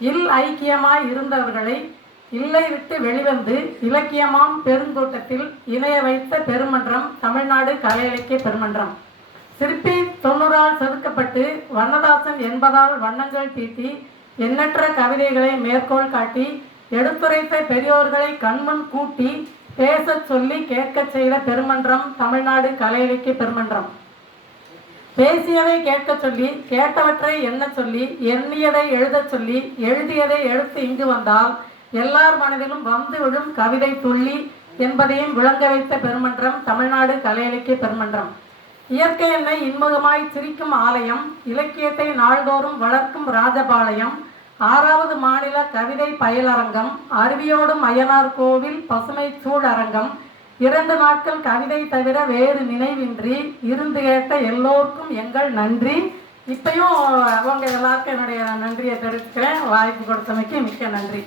இல் ஐக்கியமாய் இருந்தவர்களை இல்லை விட்டு வெளிவந்து இலக்கியமாம் பெருங்கூட்டத்தில் இணைய வைத்த பெருமன்றம் தமிழ்நாடு கலை இலக்கிய பெருமன்றம். சிற்பி தொண்ணூறால் செதுக்கப்பட்டு வண்ணதாசன் என்பதால் வண்ணங்கள் தீட்டி எண்ணற்ற கவிதைகளை மேற்கோள் காட்டி எடுத்துரைத்த பெரியோர்களை கண்முன் கூட்டி பேசச் சொல்லி கேட்கச் செய்த பெருமன்றம் தமிழ்நாடு கலை இலக்கிய பெருமன்றம். பேசியதை கேட்கச் சொல்லி கேட்டவற்றை எண்ணச் சொல்லி எண்ணியதை எழுதச் சொல்லி எழுதியதை எழுத்து இங்கு வந்தால் எல்லார் மனதிலும் வந்து விழும் கவிதை துள்ளி என்பதையும் விளங்க வைத்த பெருமன்றம் தமிழ்நாடு கலை இலக்கிய பெருமன்றம். இயற்கை எண்ணெய் இன்முகமாய் சிரிக்கும் ஆலயம் இலக்கியத்தை நாள்தோறும் வளர்க்கும் ராஜபாளையம் ஆறாவது மாநில கவிதை பயிலரங்கம் அருவியோடும் அய்யனார் கோவில் பசுமை சூழ் அரங்கம் இரண்டு நாட்கள் கவிதை தவிர வேறு நினைவின்றி இருந்து கேட்ட எல்லோருக்கும் எங்கள் நன்றி. இப்பயும் அவங்க எல்லாருக்கும் என்னுடைய நன்றியை தெரிவிக்கிறேன் வாய்ப்பு கொடுத்தமைக்கு மிக்க நன்றி.